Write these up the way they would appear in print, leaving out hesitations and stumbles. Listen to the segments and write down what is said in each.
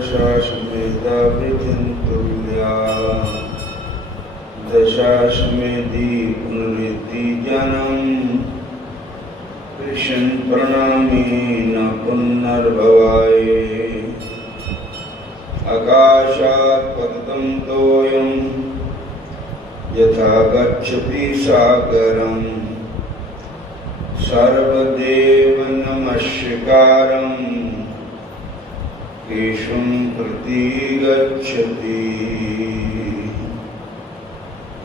दशाश्वमेधावृतिन्तुल्या दशाश्वमेधि पुनरुत्थिजनम् कृष्ण प्रणामी न पुनर्भवाय आकाशात् पतितं तोयं यथा गच्छति सागरम् सर्वदेव नमस्कारं केशं प्रति गच्छति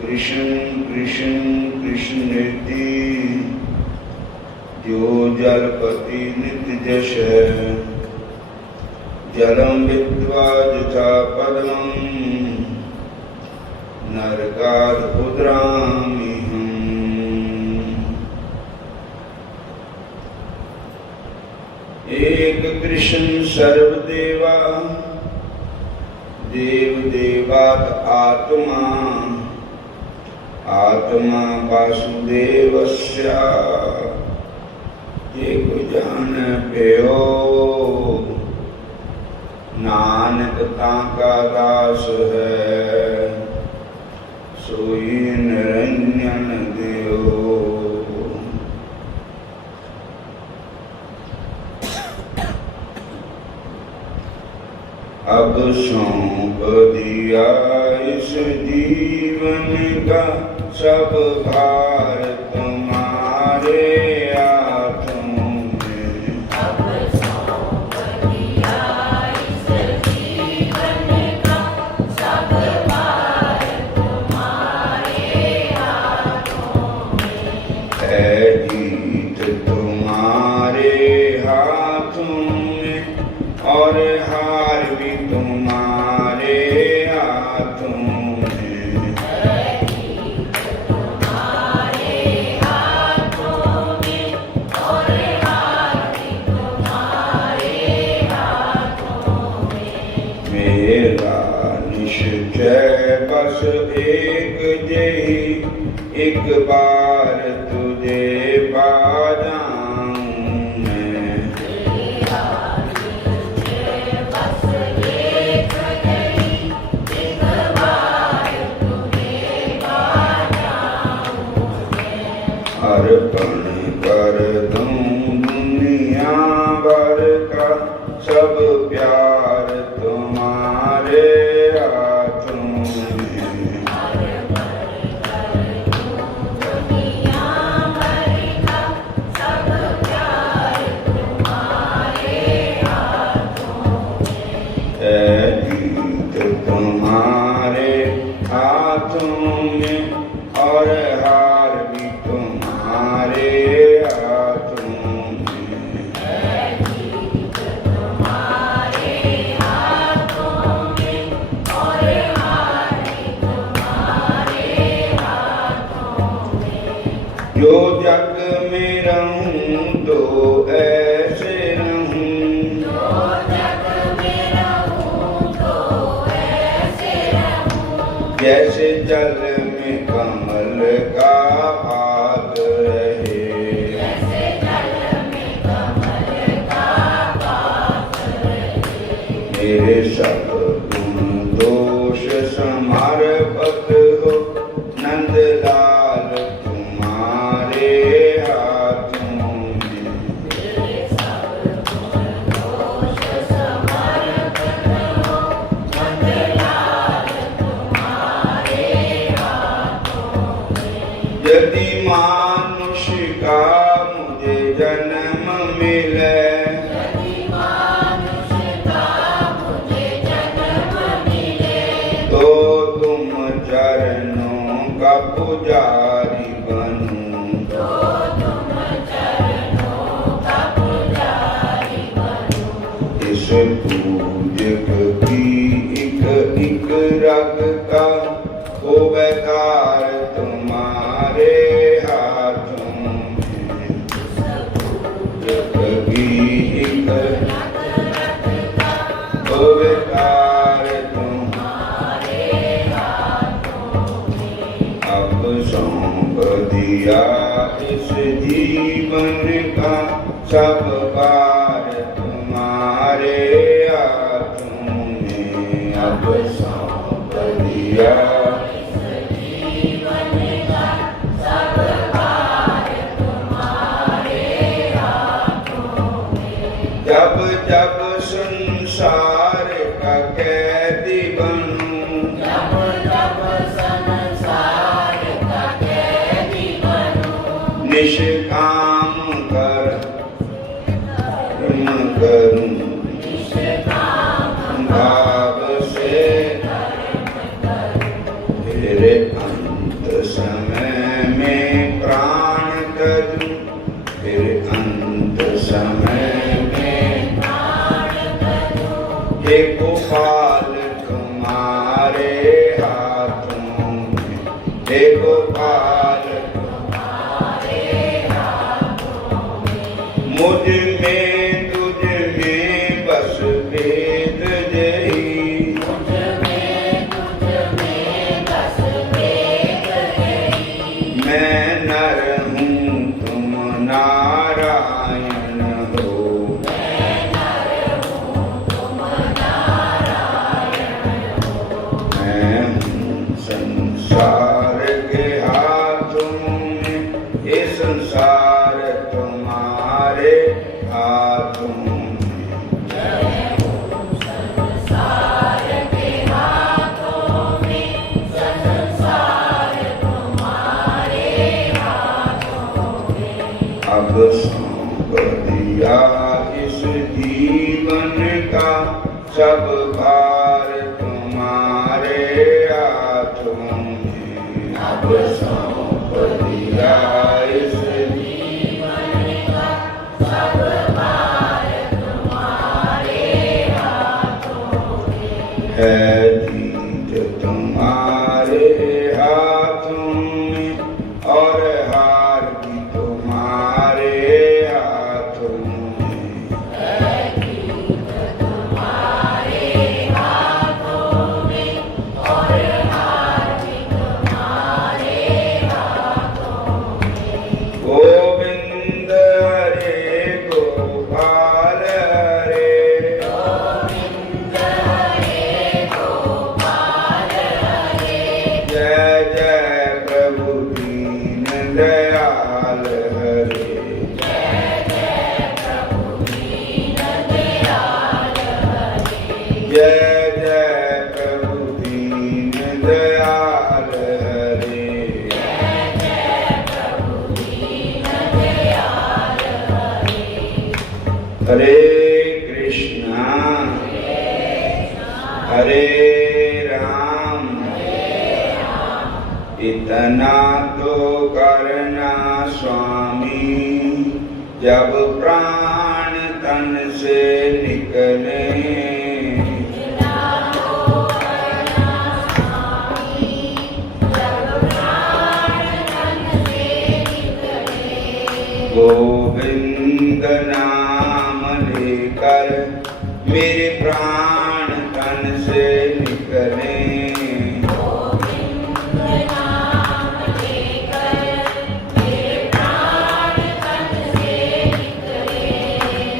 कृष्ण कृष्ण कृष्णेति जो जलपति नित्य जश जलम विद्वा यथा पद्मं नरकात् उद्रामि। एक कृष्ण सर्वदेवा देव देवात् आत्मा आत्मा वासुदेवस्य एक जान पेयो नानक ताका दास है सोई निरंजन देव। अब सौंप दिया इस जीवन का सब भार तुम्हारे हाथों में। अब सौंप दिया इस जीवन का सब भार तुम्हारे हाथों में। है जीत तुम्हारे हाथों में और हार भी तुम्हारे हाथों में। है जीत तुम्हारे हाथों में और हार भी तुम्हारे हाथों में। मेरा निश्चय बस एक जही एक बार तुझे पा जाऊं मैं। मेरा निश्चय बस एक जही एक बार तुझे पा जाऊं मैं। अर्पण कर दूं दुनिया भर का सब प्यार तुम्हारे हाथों में। अर्पण कर दूं दुनिया भर का सब प्यार तुम्हारे हाथों में। है जीत तुम्हारे हाथों में और हार भी तुम्हारे हाथों में। है जीत तुम्हारे हाथों में और हार भी तुम्हारे हाथों में। जो जग में रहूं तो ऐसे रहूं जो जग में रहूं तो ऐसे रहूं। जैसे जल में कमल का भाग रहे। जैसे जल में कमल का भाग रहे। मेरे सब गुण दोष समर्पित हो नंदलाल तुम्हारे हाथों में। मेरे सब गुण दोष समर्पित हो नंदलाल तुम्हारे हाथों में। यदि मानुष्य का मुझे जन्म मिले यदि मानुष्य का मुझे जन्म मिले तो तुम चरणों का पुजारी बनूं। तो तुम चरणों का पुजारी बनूं। इस पूजक की एक एक रग का हो बेकार तुम्हारे हाथों में। इस पूजक की एक रग रग का हो बेकार तुम्हारे हाथों में। अब सौंप दिया इस जीवन का सब भार तुम्हारे हाथों सौंप दिया जीवन का सब कार्य तुम्हारे हाथों में। जब जब संसार का कैदी बनूं जब जब संसार का कैदी बनूं, निष्काम कर्म करूं निष्काम भाव से तेरे अंत समय में प्राण तजूं तेरे अंत समय में हे गोपाल तुम्हारे हाथों में हे गोपाल मुझ में तुझ में बस भेद जही तुझ में बस वेद यही। मैं नर हूँ तुम नारायण हो मैं नर हूँ तुम नारायण हो। मैं हूँ संसार के हाथों में ये संसार तुम्हारे हाथों में मैं हूँ संसार के हाथों में, संसार तुम्हारे हाथों में। अब सौंप दिया इस जीवन का सब भार तुम्हारे हाथों में अब सौंप दिया इस जीवन का सब भार तुम्हारे हाथों में। है जीत तुम्हारे हाथों में और हार भी तुम्हारे हाथों में है जीत तुम्हारे हाथों में और हार भी तुम्हारे हाथों में। गोविंद हरे गोपाल हरे गोविंद हरे गोपाल हरे। जय जय प्रभु दीन दयाल हरे जय जय प्रभु दीन दयाल हरे। जय जय प्रभु दीन दयाल हरे जय जय प्रभु दीन दयाल हरे। हरे कृष्णा हरे राम इतना तो करना स्वामी जब प्राण तन से निकले गोविंद नाम लेकर मेरे प्राण तन से निकले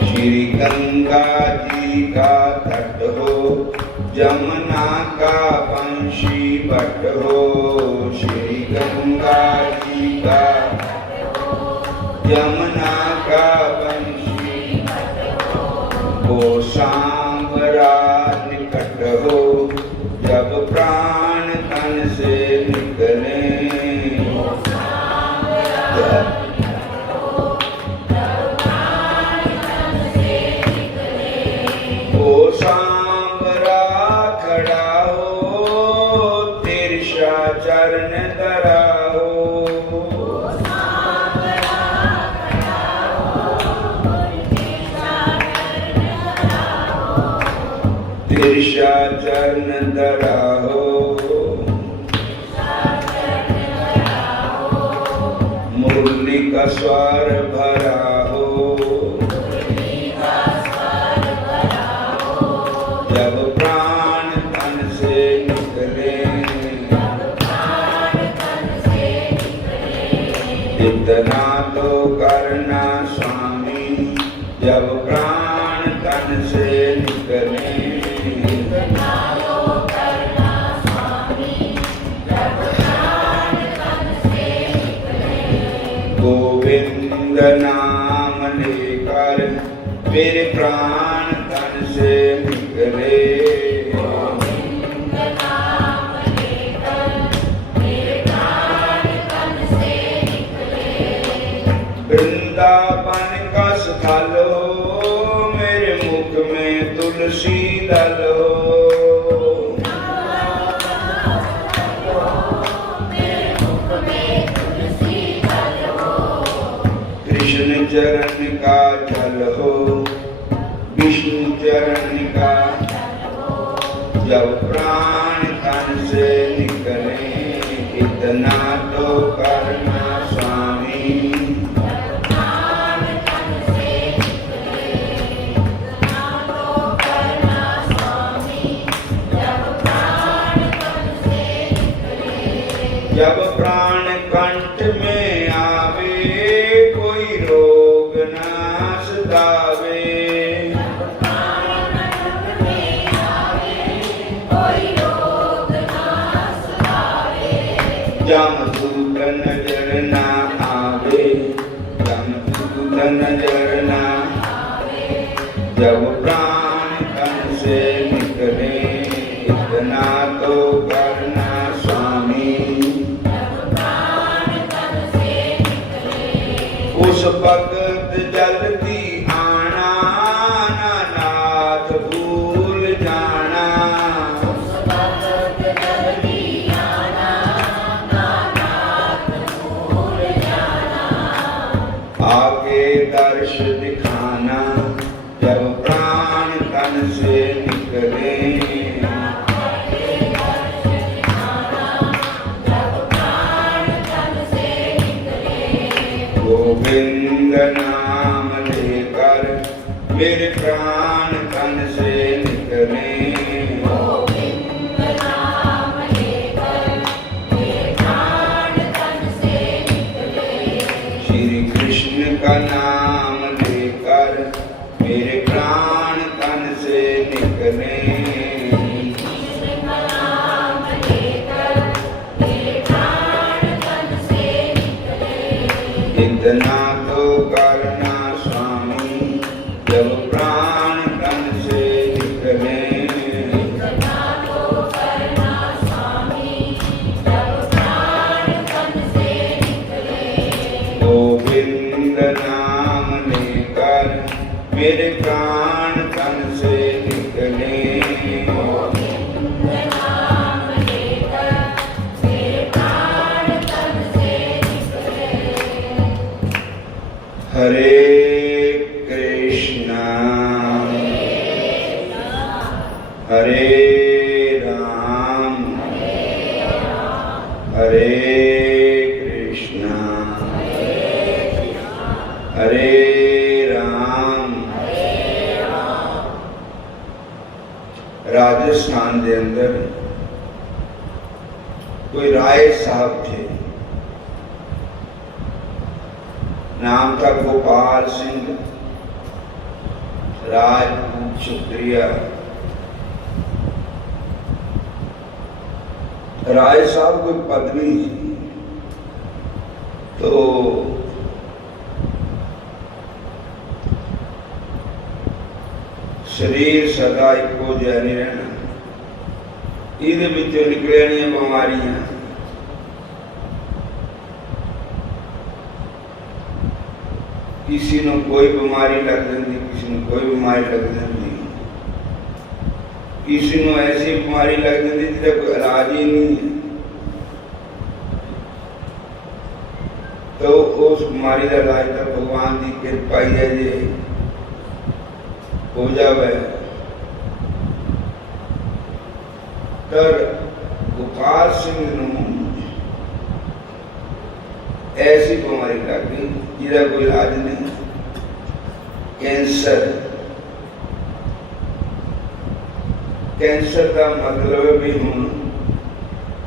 श्री गंगा जी का तट हो जमुना का बंशी बट हो श्री गंगा जी का यमुना का बंशी वो सांवरा निकट हो जब प्राण तन से निकले वो सांवरा खड़ा हो तिरछा चरण धरा हो तिरछा चरण धरा हो मुरली का स्वर भरा हो जब प्राण तन से निकले इतना तो करना स्वामी जब प्राण तन से निकले मेरे प्राण तन से निकले। गोविंद नाम लेकर मेरे प्राण तन से निकले। वृंदावन का स्थल हो, मेरे मुख में तुलसी दल हो। मेरे मुख में तुलसी दल हो। कृष्ण चरण का जल हो, विष्णु चरण का जल हो। जब प्राण तन से निकले, इतना तो करना स्वामी। जब प्राण तन से निकले इतना तो करना स्वामी। जब प्राण तन से निकले। जब प्राण कंठ में आवे, कोई रोग ना सतावे। कोई रोग ना सतावे। जमदूत नजर ना आवे, जमदूत नजर ना आवे। जब प्राण तन से निकले, इतना तो करना स्वामी। जब प्राण तन से निकले उस वक्त जल्दी आना, ना नाथ भूल जाना। उस वक्त जल्दी आना। नाथ भूल जाना। आके दर्श दिखाना, जब प्राण तन से निकले। जब प्राण तन से निकले। गोविंद नाम लेकर मेरे प्राण तन से निकले। गोविंद नाम लेकर मेरे प्राण तन से निकले। श्री कृष्ण का नाम लेकर मेरे प्राण तन से निकले। कृष्ण का नाम लेकर मेरे प्राण तन से निकले। इतना तो करना स्वामी, जब प्राण तन से निकले। इतना तो करना स्वामी। जब प्राण तन से निकले। गोविंद नाम लेकर मेरे प्राण तन से निकले। गोविंद नाम लेकर मेरे प्राण तन से निकले। हरे कृष्णा हरे राम हरे कृष्णा हरे राम। राजस्थान के अंदर कोई राय साहब थे, नाम था गोपाल सिंह राजपूत शुक्रिया। राय साहब कोई पदवी थी, तो शरीर सदा एको जिहा नहीं रहना, इहदे विचों निकलियां बीमारियां। किसी को कोई बीमारी लग जाती, किसी को कोई बीमारी लग जाती, किसी को ऐसी बीमारी लग जाती जिसका कोई इलाज ही नहीं है। तो उस बीमारी का इलाज तो भगवान की कृपा ही है जे हो जावे। तर गोपाल सिंह नूं ऐसी बीमारी लग गई जिसका कोई इलाज नहीं, कैंसर। कैंसर का मतलब है भी हुण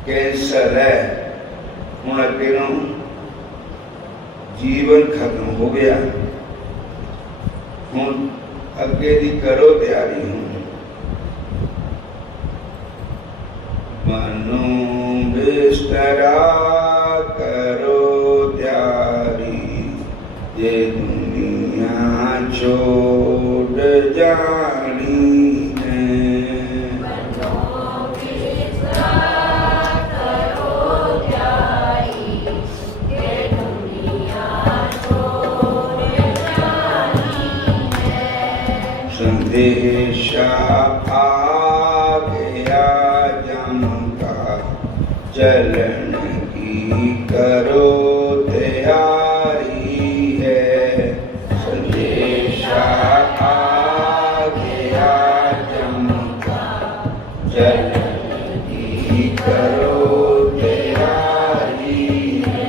कैंसर है, हुण अगे नूं जीवन खत्म हो गया, हुण अगे दी करो तैयारी। हुण मनो बिस्तरा करो तैयारी, ये दुनिया छोड़ जानी है। संदेशा आ गया जम का, चलन की करो तैयारी है। संदेशा आ गया जम का, चलन की करो तैयारी है।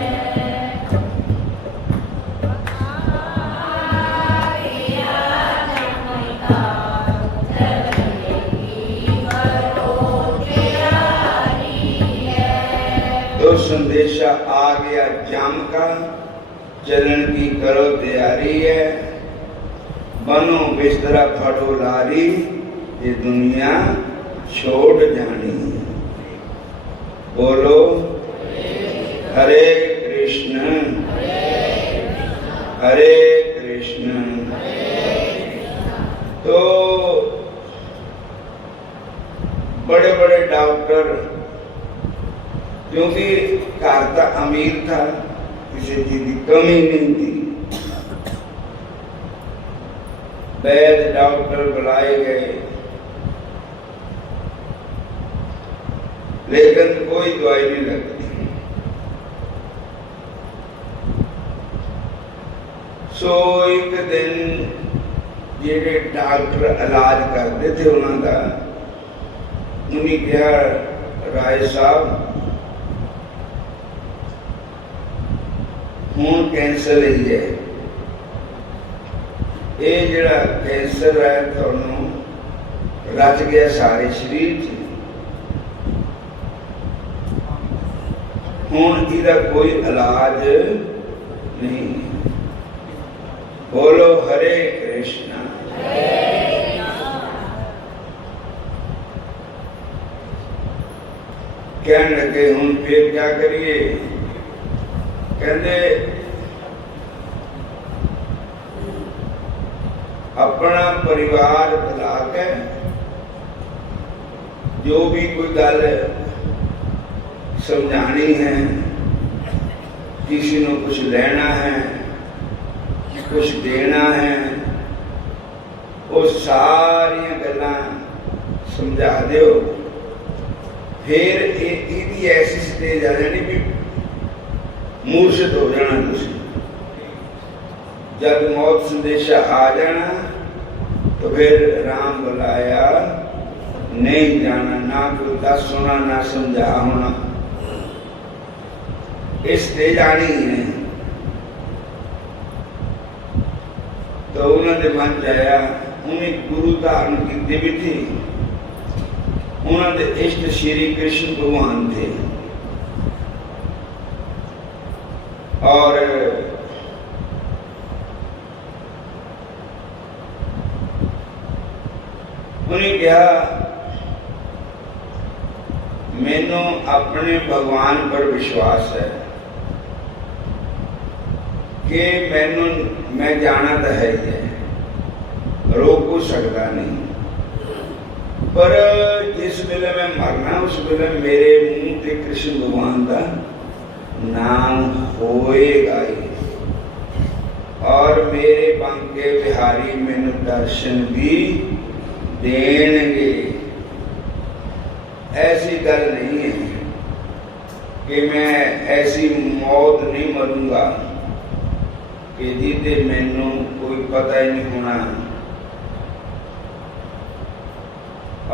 तो संदेशा आ गया जाम का, चलन की करो तैयारी है। बनो बिस्तरा फटो लारी, ये दुनिया छोड़ जानी है। बोलो हरे कृष्ण हरे कृष्ण। तो बड़े बड़े डॉक्टर, क्योंकि घर का अमीर था, किसी चीज की कमी नहीं थी, वैद्य डॉक्टर बुलाए गए, लेकिन कोई दवाई नहीं लगती। सो एक दिन जेडे डॉक्टर इलाज करते थे उन्होंने उन्हें कहा, राय साहब हूँ कैंसर ही है, ये जड़ा कैंसर है थोनों रच गया सारे शरीर च, हूँ इसका कोई इलाज नहीं। बोलो हरे कृष्णा। कहने लगे हूँ फिर क्या करिए? कहते अपना परिवार बुला के जो भी कोई गल समझानी है, किसी ने कुछ लेना है, कुछ देना है, वो सारिया गल्लां समझा दो। फिर इसकी ऐसी स्टेज आ जानी भी मूर्छित हो जाना। तुसी जब मौत संदेशा आ जाना तो फिर राम बुलाया नहीं जाना, ना कोई दस सुना ना समझा होना, इस स्टेज आनी है। तो उन्होंने मन जाया, उन्हें गुरु धारण की भी थी, उन्होंने इष्ट श्री कृष्ण भगवान थे। और उन्हें कहा, मैनू अपने भगवान पर विश्वास है कि मैं जाना तो है ही है, रोक को सकता नहीं, पर जिस वेले मैं मरना उस वेले मेरे मुंह से कृष्ण भगवान का नाम होएगा ही, और मेरे बांके बिहारी मैनू दर्शन भी देंगे। ऐसी गल नहीं है कि मैं ऐसी मौत नहीं मरूंगा कि जिसे मैनू कोई पता ही नहीं होना।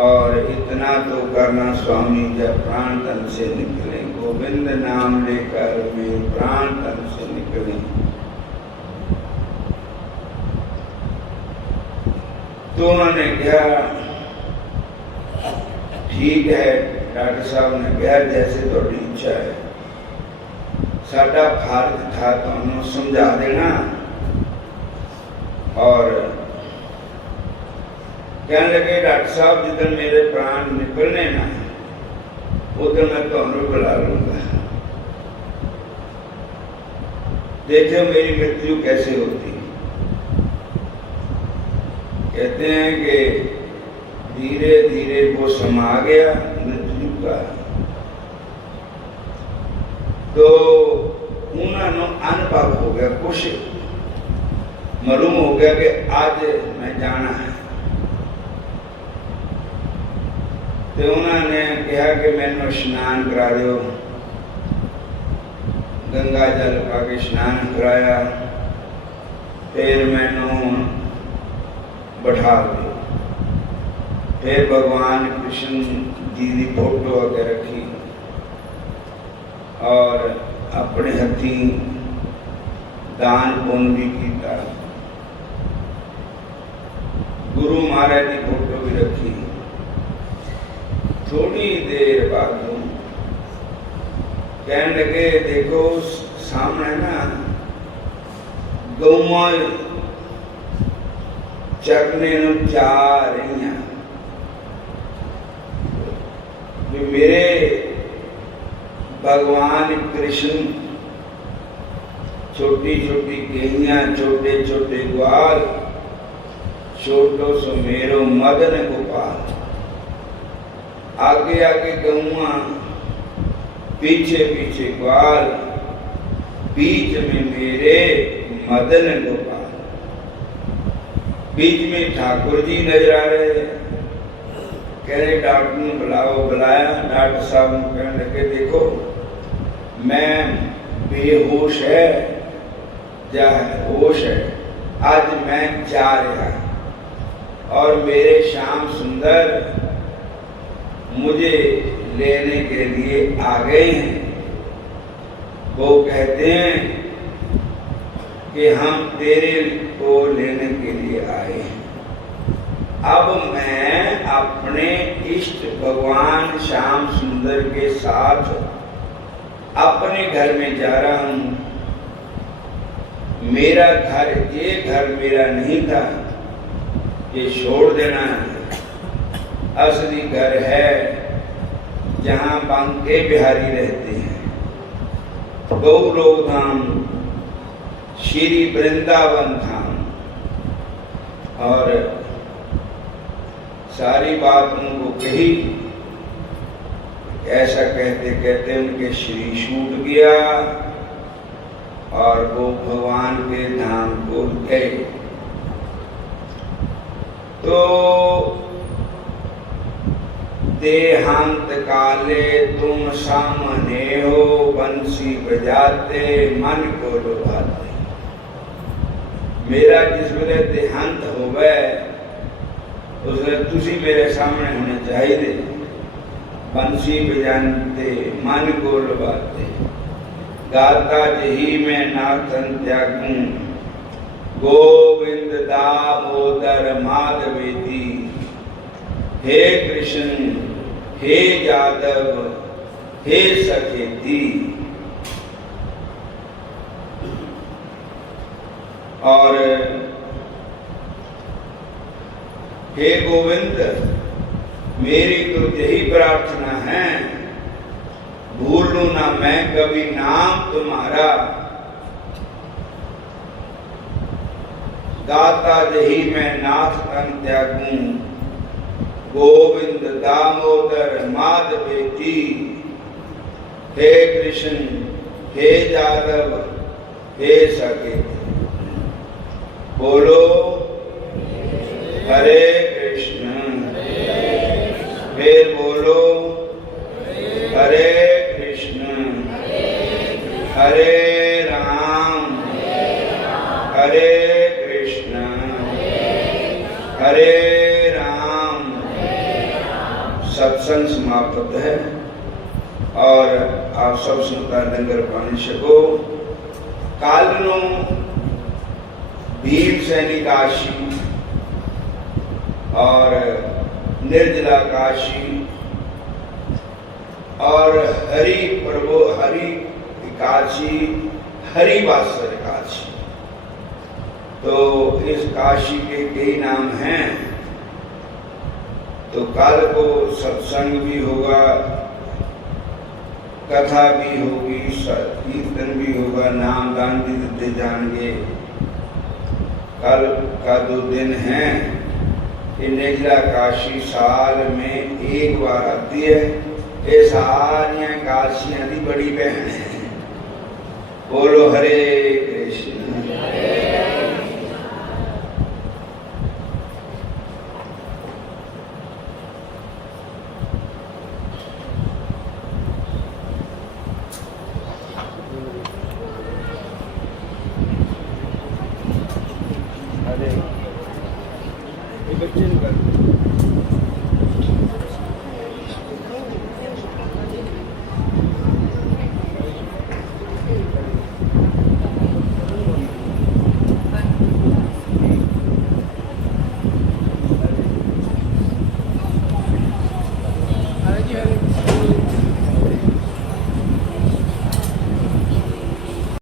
और इतना तो करना स्वामी, जब प्राण तन से निकले, गोविंद नाम लेकर मेरे प्राण तन से निकले। तो उन्होंने कहा ठीक है, डॉक्टर साहब ने कहा जैसे थोड़ी इच्छा है, साडा फर्ज था तुहानू समझा देना। और कहने लगे डॉक्टर साहब जिधर मेरे प्राण निकलने ना उधर मैं तुहानू बुला लूंगा, देखो मेरी मृत्यु कैसे होती। कहते हैं कि धीरे धीरे वो समा गया मृत्यु का। तो उन्होंने अनुभव हो गया, कुछ मालूम हो गया कि आज मैं जाना है। तो उन्होंने कहा कि मैंने स्नान करा दो, गंगा जल पाके स्नान कराया, फिर मैंने बैठा दिया, फिर भगवान कृष्ण जी की फोटो आगे रखी और अपने हथी दान पुण्य भी किया, गुरु महाराज की फोटो भी रखी। थोड़ी देर बाद कहने लगे देखो सामने ना गौवा चरने जा रही हैं, मेरे भगवान कृष्ण छोटी छोटी गैया, छोटे छोटे ग्वाल, छोटो सो मेरो मदन गोपाल। आगे आगे गौआ, पीछे पीछे ग्वाल, बीच में मेरे मदन गोपाल। बीच में ठाकुर जी नजर आ रहे। कह रहे डॉक्टर ने बुलाओ, बुलाया। डॉक्टर साहब कहने लगे देखो मैं बेहोश है या होश है, आज मैं जा रहा और मेरे श्याम सुंदर मुझे लेने के लिए आ गए हैं। वो कहते हैं कि हम तेरे को लेने के लिए आए हैं। अब मैं अपने इष्ट भगवान श्याम सुंदर के साथ अपने घर में जा रहा हूं। मेरा घर, ये घर मेरा नहीं था, ये छोड़ देना है। असली घर है जहां बांके बिहारी रहते हैं, गौलोक धाम, श्री वृंदावन धाम। और सारी बात उनको कही। ऐसा कहते कहते उनके शरीर छूट गया और वो भगवान के धाम को गए। तो देहांत काले तुम सामने हो, बंसी बजाते मन को लुभाते। मेरा जिस वेले देहांत हो गए उस वेले तुसी मेरे सामने होने चाहिए। बंसी बजाते मन को लुभाते, गाता जही में नाथन त्यागूं, गोविंद दामोदर माधवेती। हे कृष्ण, हे यादव, हे सखेती। और हे गोविंद, मेरी तो यही प्रार्थना है, भूलूं ना मैं कभी नाम तुम्हारा। गाता जही मैं नाथ तन त्यागूं, गोविंद दामोदर माधवेती। हे कृष्ण, हे यादव, हे सखेती। बोलो हरे कृष्ण, फिर बोलो हरे कृष्ण, हरे राम, हरे कृष्ण, हरे राम। सत्संग समाप्त है और आप सब सुनता लंगर पानी सको। काल नो भीम सैनी काशी और निर्जला काशी और हरि प्रभु हरि काशी, हरिवासर काशी। तो इस काशी के कई नाम हैं। तो कल को सत्संग भी होगा, कथा भी होगी, कीर्तन भी होगा, नाम दान भी देते जाएंगे। कल का 2 दिन है कि निर्जला काशी साल में एक बार आती है। ये सारिया काशियां की बड़ी बहन है। बोलो हरे